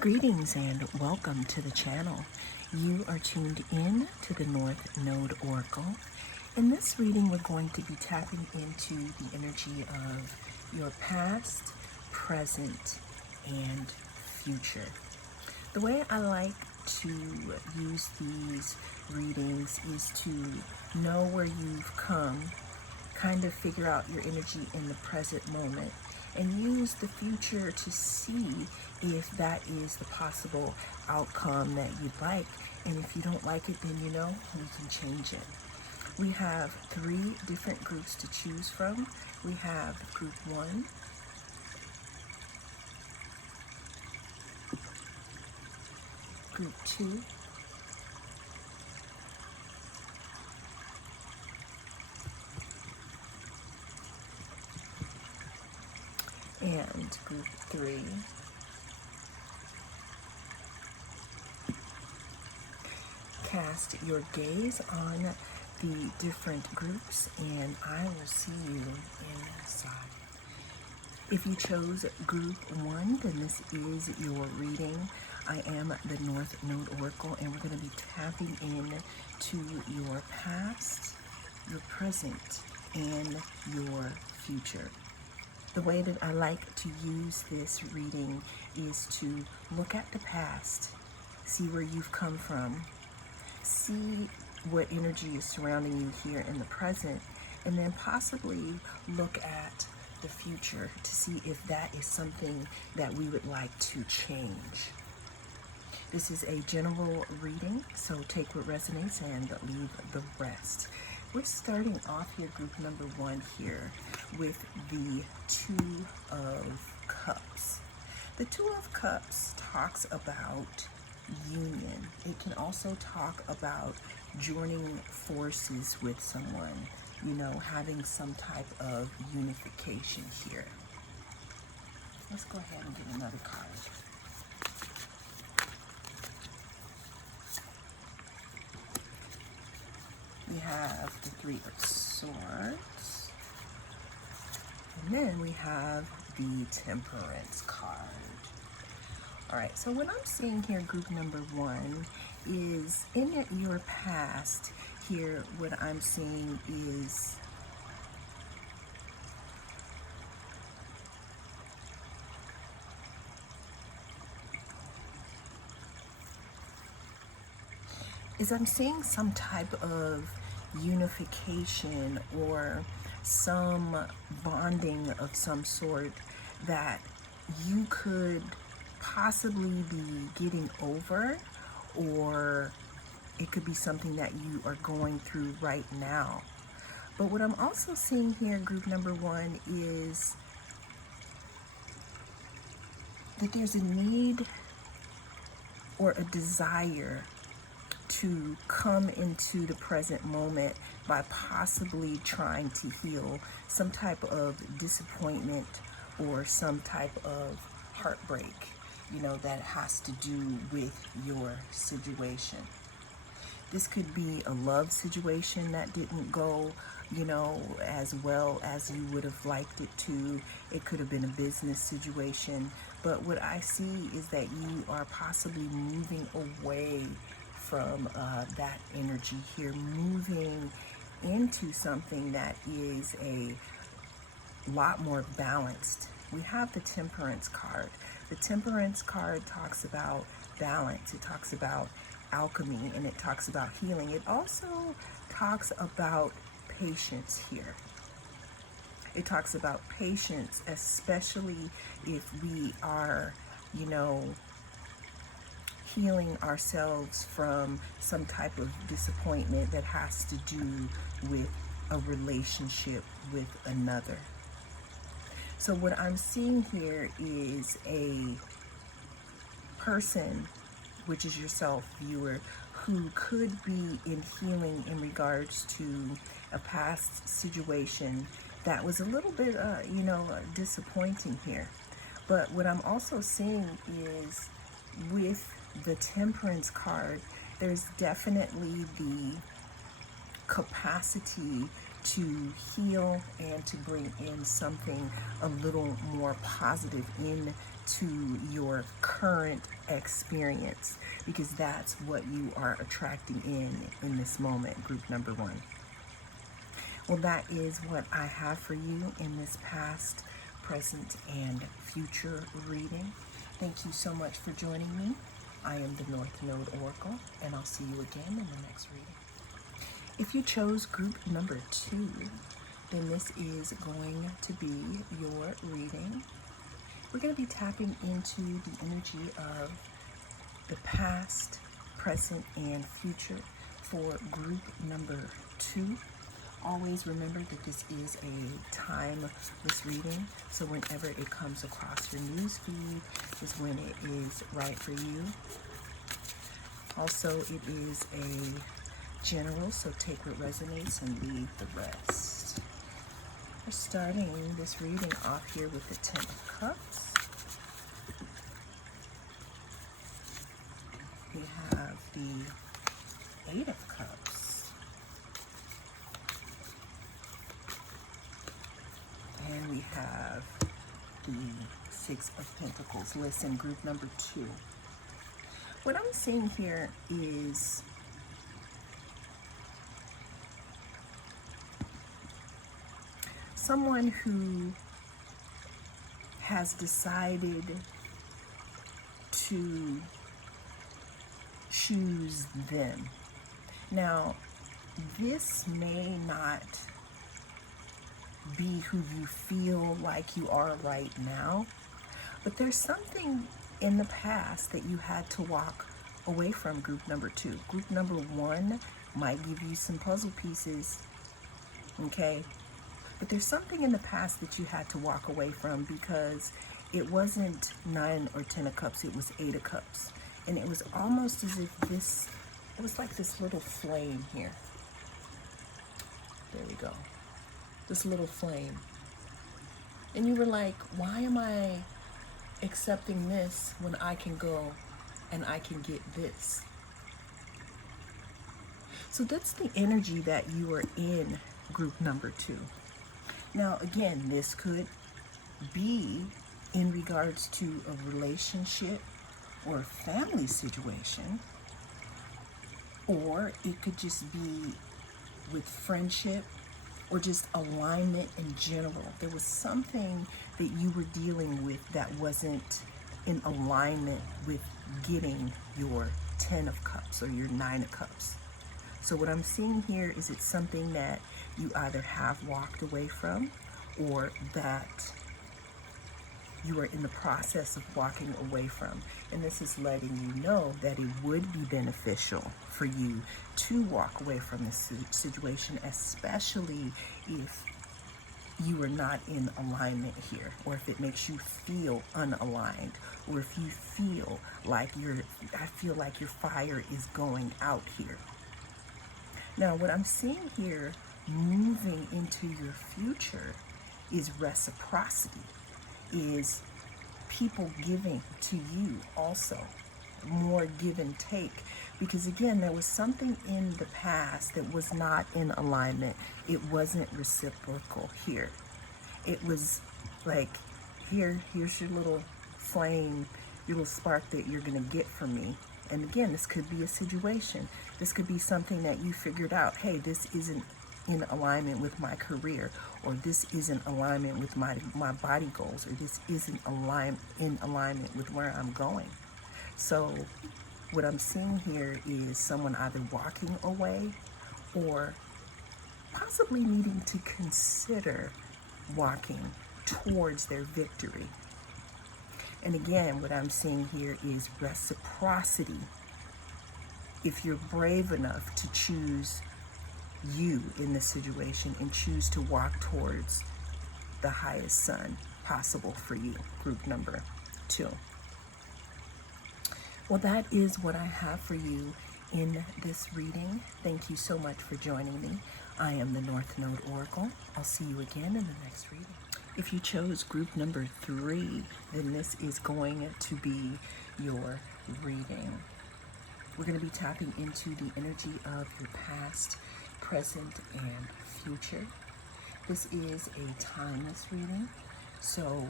Greetings and welcome to the channel. You are tuned in to the North Node Oracle. In this reading, we're going to be tapping into the energy of your past, present, and future. The way I like to use these readings is to know where you've come, kind of figure out your energy in the present moment, and use the future to see if that is the possible outcome that you'd like. And if you don't like it, then you know we can change it. We have 3 different groups to choose from. We have group 1, group 2, and group 3. Cast your gaze on the different groups and I will see you inside. If you chose group 1, then this is your reading. I am the North Node Oracle, and we're going to be tapping in to your past, your present, and your future. The way that I like to use this reading is to look at the past, see where you've come from, see what energy is surrounding you here in the present, and then possibly look at the future to see if that is something that we would like to change. This is a general reading, so take what resonates and leave the rest. We're starting off here, group number 1 here, with the 2 of Cups. The 2 of Cups talks about union. It can also talk about joining forces with someone, having some type of unification here. Let's go ahead and get another card. We have the 3 of Swords, and then we have the Temperance card. All right, so what I'm seeing here, group number 1, is in your past here, what I'm seeing is I'm seeing some type of unification or some bonding of some sort that you could possibly be getting over, or it could be something that you are going through right now. But what I'm also seeing here, group number 1, is that there's a need or a desire to come into the present moment by possibly trying to heal some type of disappointment or some type of heartbreak, that has to do with your situation. This could be a love situation that didn't go, as well as you would have liked it to. It could have been a business situation. But what I see is that you are possibly moving away from that energy here, moving into something that is a lot more balanced. We have the Temperance card. The Temperance card talks about balance. It talks about alchemy, and it talks about healing. It also talks about patience here. It talks about patience, especially if we are, healing ourselves from some type of disappointment that has to do with a relationship with another. So what I'm seeing here is a person, which is yourself, viewer, who could be in healing in regards to a past situation that was a little bit, disappointing here. But what I'm also seeing is with the Temperance card, there's definitely the capacity to heal and to bring in something a little more positive into to your current experience, because that's what you are attracting in this moment, group number one. Well, that is what I have for you in this past, present, and future reading. Thank you so much for joining me. I am the North Node Oracle, and I'll see you again in the next reading. If you chose group number 2, then this is going to be your reading. We're going to be tapping into the energy of the past, present, and future for group number 2. Always remember that this is a timeless reading, so whenever it comes across your news feed is when it is right for you. Also, it is a general, so take what resonates and leave the rest. We're starting this reading off here with the 10 of Cups. We have the 8 of Cups. And we have the 6 of Pentacles. Listen, group number 2. What I'm seeing here is someone who has decided to choose them. Now, this may not be who you feel like you are right now, but there's something in the past that you had to walk away from, group number 2. Group number 1 might give you some puzzle pieces, okay? But there's something in the past that you had to walk away from, because it wasn't 9 or 10 of Cups, it was 8 of Cups. And it was almost as if it was like this little flame here. There we go. This little flame. And you were like, why am I accepting this when I can go and I can get this? So that's the energy that you are in, group number 2. Now, again, this could be in regards to a relationship or a family situation, or it could just be with friendship or just alignment in general. There was something that you were dealing with that wasn't in alignment with getting your 10 of Cups or your 9 of Cups. So what I'm seeing here is it's something that you either have walked away from, or that you are in the process of walking away from. And this is letting you know that it would be beneficial for you to walk away from this situation, especially if you are not in alignment here, or if it makes you feel unaligned, or if you feel like I feel like your fire is going out here. Now, what I'm seeing here moving into your future is reciprocity, is people giving to you also, more give and take. Because again, there was something in the past that was not in alignment. It wasn't reciprocal here. It was like, here's your little flame, your little spark that you're gonna get from me. And again, this could be a situation. This could be something that you figured out, hey, this isn't in alignment with my career, or this isn't alignment with my body goals, or this isn't in alignment with where I'm going. So what I'm seeing here is someone either walking away or possibly needing to consider walking towards their victory. And again, what I'm seeing here is reciprocity. If you're brave enough to choose you in this situation and choose to walk towards the highest sun possible for you, group number 2. Well, that is what I have for you in this reading. Thank you so much for joining me. I am the North Node Oracle. I'll see you again in the next reading. If you chose group number 3, then this is going to be your reading. We're going to be tapping into the energy of your past, present, and future. This is a timeless reading, so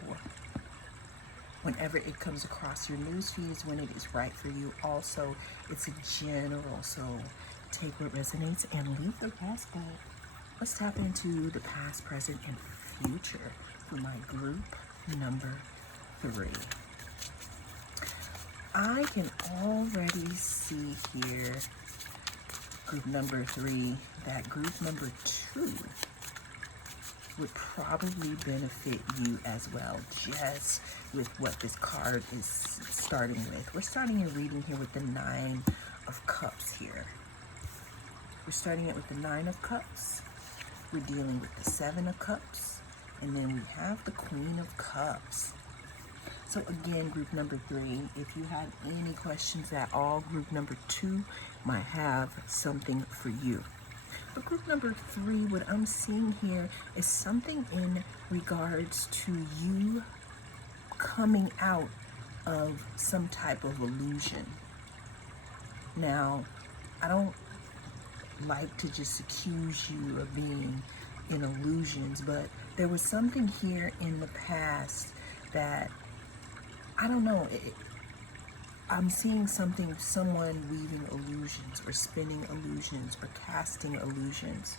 whenever it comes across your news feeds, when it is right for you. Also, it's a general, so take what resonates and leave the rest. But let's tap into the past, present, and future for my group number 3. I can already see here, group number 3, that group number 2 would probably benefit you as well, just with what this card is starting with. We're starting your reading here with the 9 of Cups here. We're starting it with the 9 of Cups. We're dealing with the 7 of Cups. And then we have the Queen of Cups. So again, group number 3, if you had any questions at all, group number 2 might have something for you. But group number 3, what I'm seeing here is something in regards to you coming out of some type of illusion. Now, I don't like to just accuse you of being in illusions, but there was something here in the past that, I don't know, I'm seeing something, someone weaving illusions or spinning illusions or casting illusions.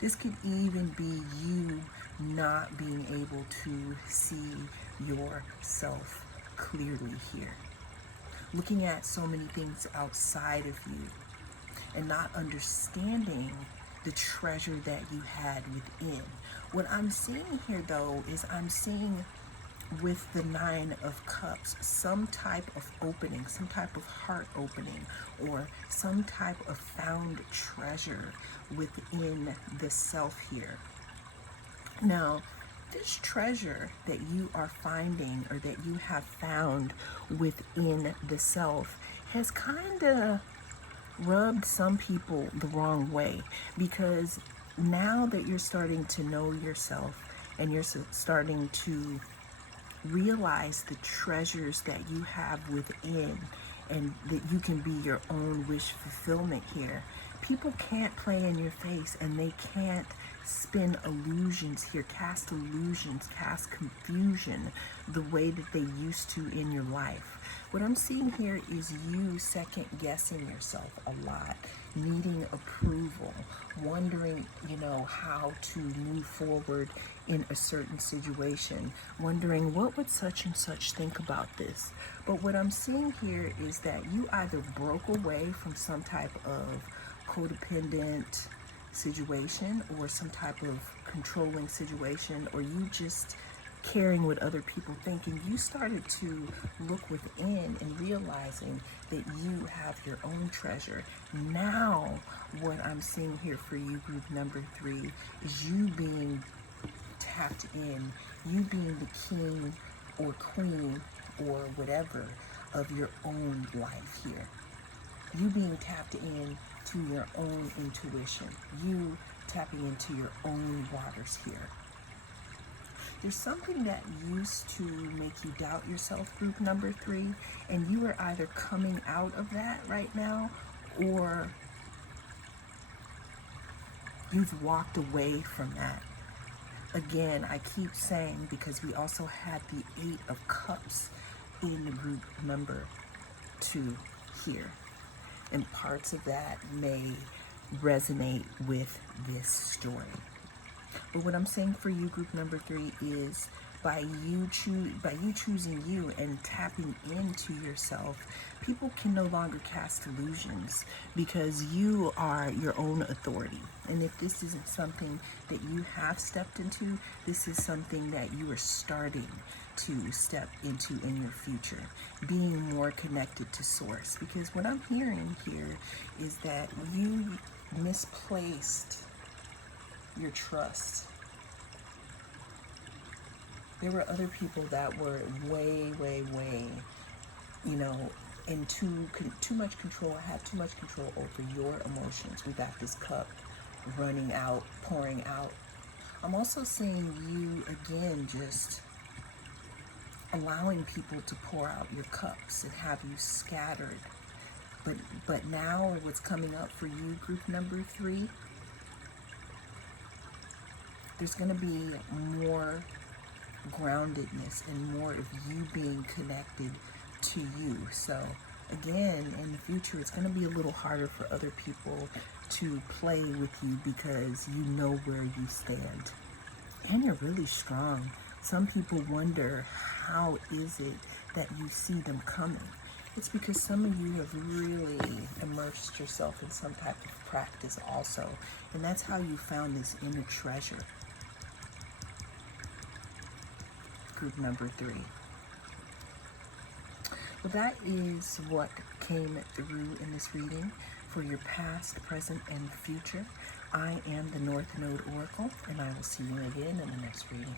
This could even be you not being able to see yourself clearly here. Looking at so many things outside of you and not understanding the treasure that you had within. What I'm seeing here though is I'm seeing with the 9 of Cups, some type of opening, some type of heart opening, or some type of found treasure within the self here. Now, this treasure that you are finding or that you have found within the self has kind of rubbed some people the wrong way, because now that you're starting to know yourself and you're starting to realize the treasures that you have within and that you can be your own wish fulfillment here. People can't play in your face and they can't spin illusions here, cast illusions, cast confusion the way that they used to in your life. What I'm seeing here is you second guessing yourself a lot, needing approval, wondering, how to move forward in a certain situation, wondering what would such and such think about this. But what I'm seeing here is that you either broke away from some type of codependent situation or some type of controlling situation, or you just caring what other people think, and you started to look within and realizing that you have your own treasure. Now, what I'm seeing here for you, group number 3, is you being tapped in, you being the king or queen or whatever of your own life here. You being tapped in to your own intuition, you tapping into your own waters here. There's something that used to make you doubt yourself, group number 3, and you are either coming out of that right now, or you've walked away from that. Again, I keep saying, because we also had the 8 of Cups in the group number 2 here, and parts of that may resonate with this story. But what I'm saying for you, group number 3, is by you choosing you and tapping into yourself, people can no longer cast illusions, because you are your own authority. And if this isn't something that you have stepped into, this is something that you are starting to step into in your future, being more connected to source. Because what I'm hearing here is that you misplaced your trust. There were other people that were way, in too much control, had too much control over your emotions. We got this cup running out, pouring out. I'm also seeing you, again, just allowing people to pour out your cups and have you scattered. But now what's coming up for you, group number 3, there's going to be more groundedness and more of you being connected to you. So again, in the future, it's going to be a little harder for other people to play with you because you know where you stand. And you're really strong. Some people wonder, how is it that you see them coming? It's because some of you have really immersed yourself in some type of practice also. And that's how you found this inner treasure. Group number 3. Well, that is what came through in this reading for your past, present, and future. I am the North Node Oracle, and I will see you again in the next reading.